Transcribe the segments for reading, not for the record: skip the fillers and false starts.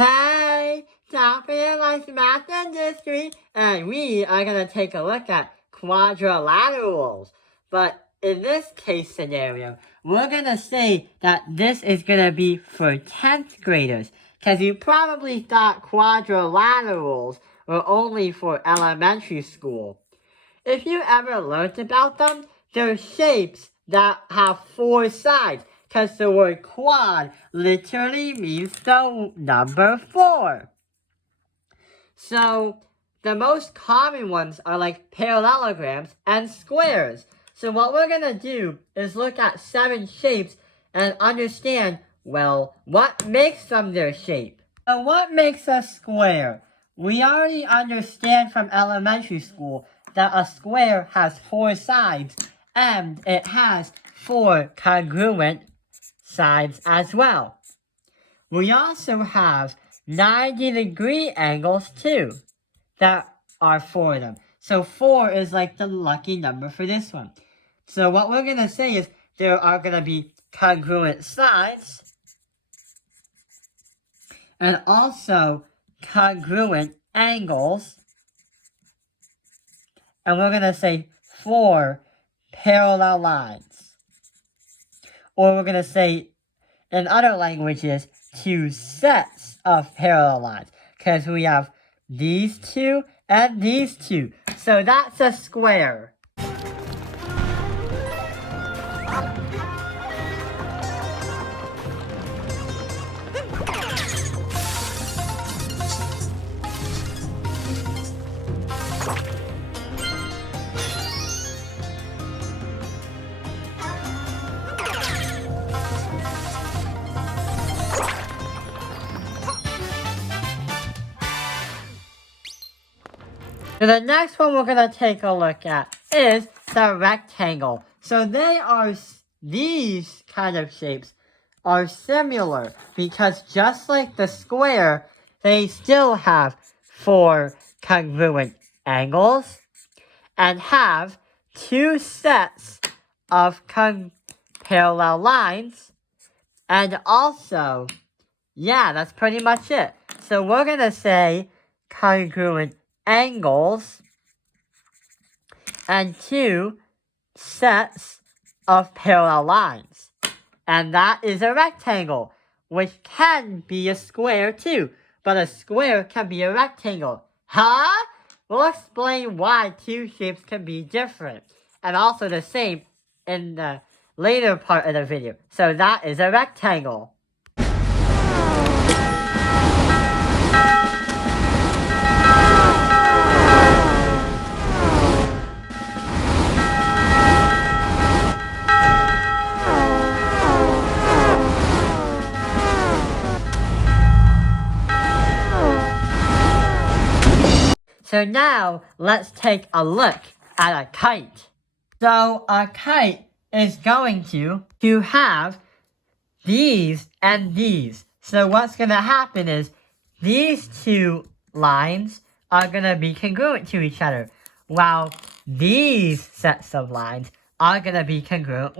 Hi, Sophia likes math and history, and we are going to take a look at quadrilaterals. But in this case scenario, we're going to say that this is going to be for 10th graders, because you probably thought quadrilaterals were only for elementary school. If you ever learned about them, they're shapes that have 4 sides, because the word quad literally means the number 4. So, the most common ones are like parallelograms and squares. So what we're going to do is look at 7 shapes and understand, well, what makes them their shape. So what makes a square? We already understand from elementary school that a square has 4 sides and it has 4 congruent sides as well. We also have 90-degree angles too that are for them. So 4 is like the lucky number for this one. So what we're going to say is there are going to be congruent sides and also congruent angles. And we're going to say 4 parallel lines. Or we're going to say, in other languages, 2 sets of parallel lines. Because we have these 2 and these 2. So that's a square. So the next one we're going to take a look at is the rectangle. So these kind of shapes are similar because just like the square, they still have 4 congruent angles and have 2 sets of parallel lines. And also, yeah, that's pretty much it. So we're going to say congruent angles and 2 sets of parallel lines. And that is a rectangle, which can be a square too. But a square can be a rectangle. Huh? We'll explain why 2 shapes can be different. And also the same in the later part of the video. So that is a rectangle. So now, let's take a look at a kite. So a kite is going to have these and these. So what's going to happen is these 2 lines are going to be congruent to each other, while these sets of lines are going to be congruent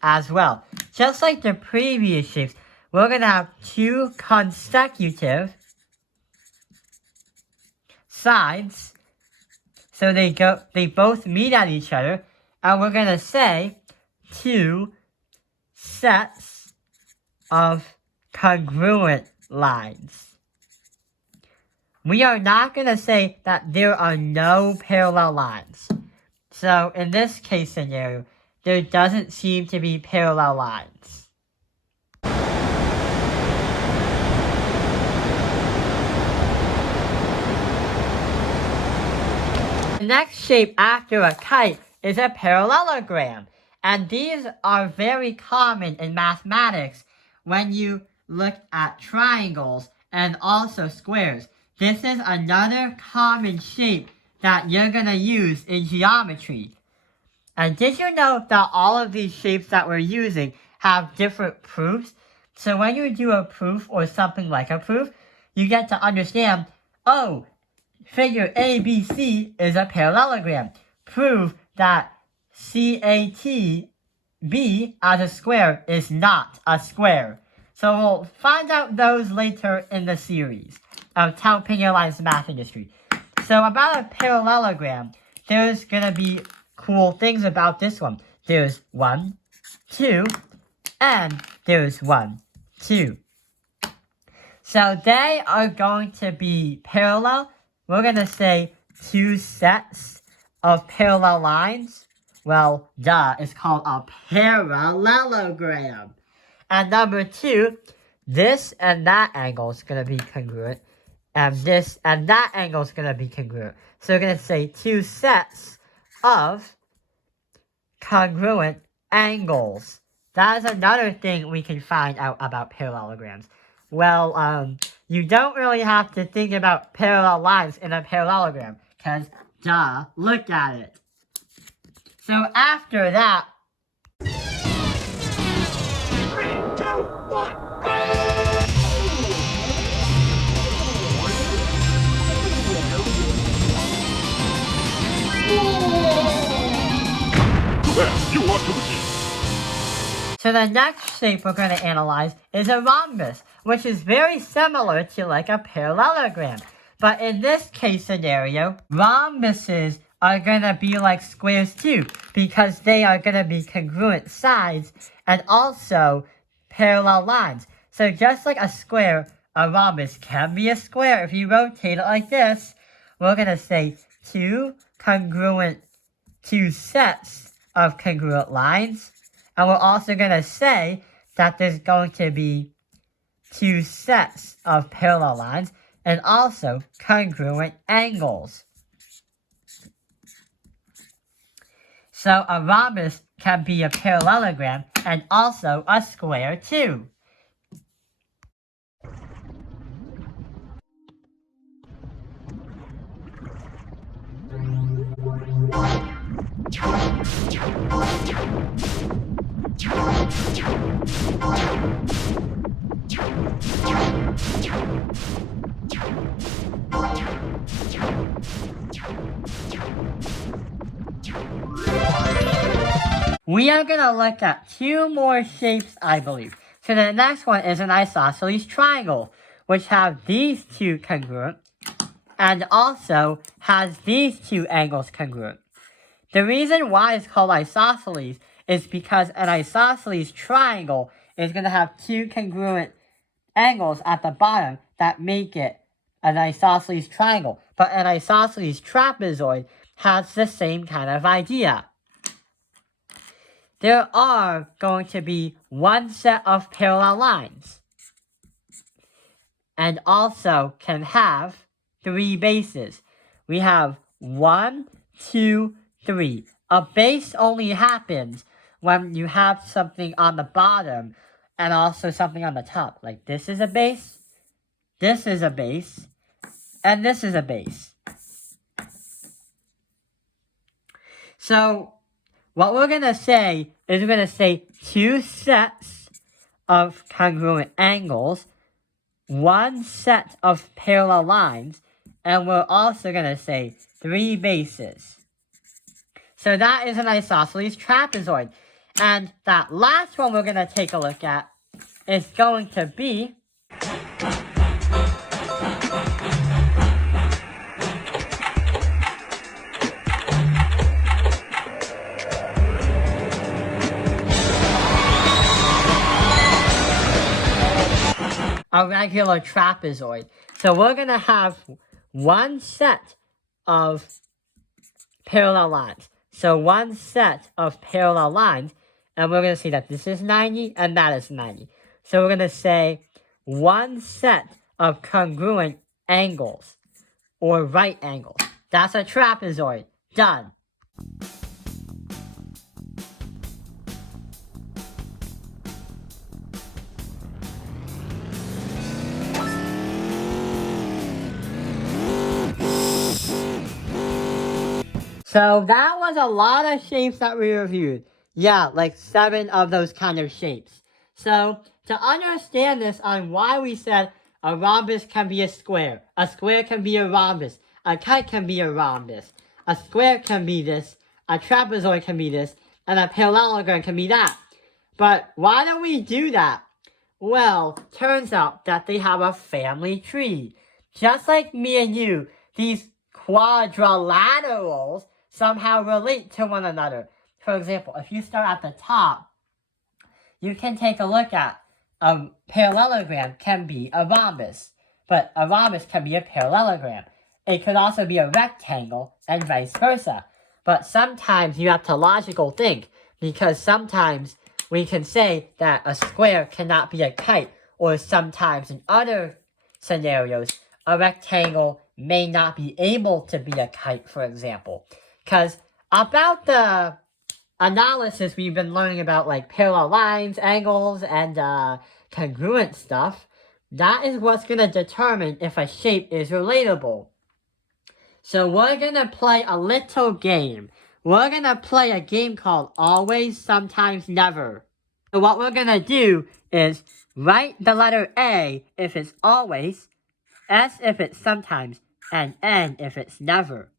as well. Just like the previous shapes, we're going to have 2 consecutive sides, so they both meet at each other, and we're going to say 2 sets of congruent lines. We are not going to say that there are no parallel lines. So in this case scenario, there doesn't seem to be parallel lines. The next shape after a kite is a parallelogram, and these are very common in mathematics when you look at triangles and also squares. This is another common shape that you're going to use in geometry. And did you know that all of these shapes that we're using have different proofs? So when you do a proof or something like a proof, you get to understand, oh, figure ABC is a parallelogram. Prove that CATB as a square is not a square. So we'll find out those later in the series of Tau Penalized Math Industry. So about a parallelogram, there's going to be cool things about this one. There's 1, 2, and there's 1, 2. So they are going to be parallel. We're going to say 2 sets of parallel lines. Well, duh, it's called a parallelogram. And number 2, this and that angle is going to be congruent. And this and that angle is going to be congruent. So we're going to say 2 sets of congruent angles. That is another thing we can find out about parallelograms. Well, you don't really have to think about parallel lines in a parallelogram, because, duh, look at it. So after that, 3, 2, 1. You want to begin? So the next shape we're going to analyze is a rhombus, which is very similar to like a parallelogram. But in this case scenario, rhombuses are going to be like squares too, because they are going to be congruent sides and also parallel lines. So just like a square, a rhombus can be a square. If you rotate it like this, we're going to say 2 sets of congruent lines. And we're also going to say that there's going to be 2 sets of parallel lines and also congruent angles. So a rhombus can be a parallelogram and also a square too. We are going to look at 2 more shapes, I believe. So the next one is an isosceles triangle, which have these 2 congruent and also has these 2 angles congruent. The reason why it's called isosceles is because an isosceles triangle is going to have 2 congruent angles at the bottom that make it an isosceles triangle. But an isosceles trapezoid has the same kind of idea. There are going to be 1 set of parallel lines and also can have 3 bases. We have 1, 2, 3. A base only happens when you have something on the bottom and also something on the top. Like this is a base, this is a base, and this is a base. So what we're going to say is we're going to say 2 sets of congruent angles, 1 set of parallel lines, and we're also going to say 3 bases. So that is an isosceles trapezoid. And that last one we're going to take a look at is going to be a regular trapezoid. So we're going to have 1 set of parallel lines. So 1 set of parallel lines, and we're going to see that this is 90 and that is 90. So we're going to say 1 set of congruent angles, or right angles. That's a trapezoid. Done. So that was a lot of shapes that we reviewed. Yeah, like 7 of those kind of shapes. So to understand this on why we said a rhombus can be a square can be a rhombus, a kite can be a rhombus, a square can be this, a trapezoid can be this, and a parallelogram can be that. But why don't we do that? Well, turns out that they have a family tree. Just like me and you, these quadrilaterals somehow relate to one another. For example, if you start at the top, you can take a look at a parallelogram can be a rhombus, but a rhombus can be a parallelogram. It could also be a rectangle and vice versa. But sometimes you have to logical think, because sometimes we can say that a square cannot be a kite, or sometimes in other scenarios, a rectangle may not be able to be a kite, for example. Because about the analysis we've been learning about, like parallel lines, angles, and congruent stuff, that is what's going to determine if a shape is relatable. So we're going to play a little game. We're going to play a game called Always, Sometimes, Never. So what we're going to do is write the letter A if it's always, S if it's sometimes, and N if it's never.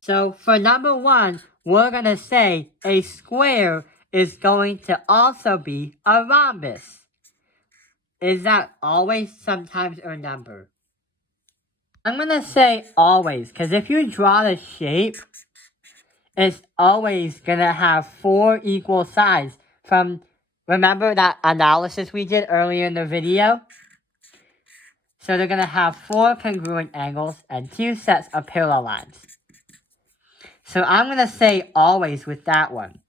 So for number 1, we're going to say a square is going to also be a rhombus. Is that always, sometimes, or never? I'm going to say always, because if you draw the shape, it's always going to have 4 equal sides from, remember that analysis we did earlier in the video? So they're going to have 4 congruent angles and 2 sets of parallel lines. So I'm going to say always with that one.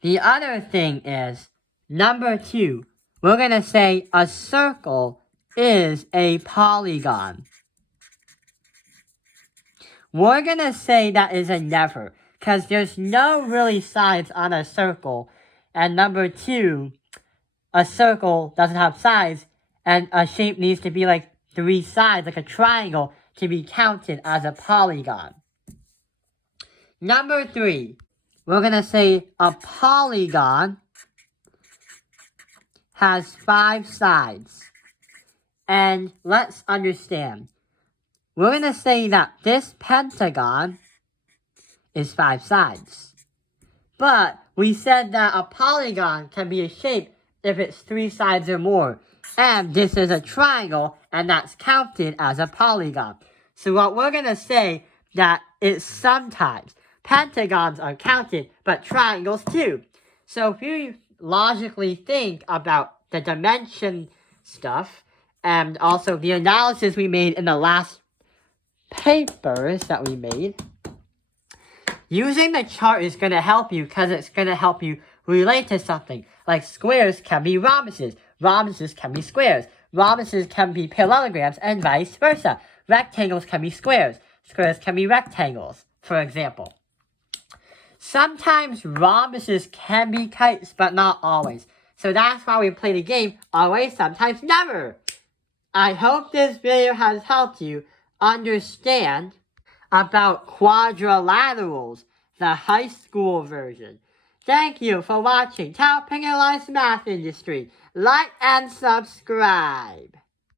The other thing is, number 2, we're going to say a circle is a polygon. We're going to say that is a never, because there's no really sides on a circle. And number 2, a circle doesn't have sides, and a shape needs to be like 3 sides, like a triangle, to be counted as a polygon. Number 3, we're going to say a polygon has 5 sides. And let's understand. We're going to say that this pentagon is 5 sides. But we said that a polygon can be a shape if it's 3 sides or more. And this is a triangle, and that's counted as a polygon. So what we're going to say that it's sometimes. Pentagons are counted, but triangles too. So if you logically think about the dimension stuff, and also the analysis we made in the last papers that we made, using the chart is going to help you, because it's going to help you relate to something. Like squares can be rhombuses. Rhombuses can be squares. Rhombuses can be parallelograms, and vice versa. Rectangles can be squares. Squares can be rectangles, for example. Sometimes rhombuses can be kites, but not always. So that's why we play the game always, sometimes, never. I hope this video has helped you understand about quadrilaterals, the high school version. Thank you for watching Tao Penguin Math Industry. Like and subscribe.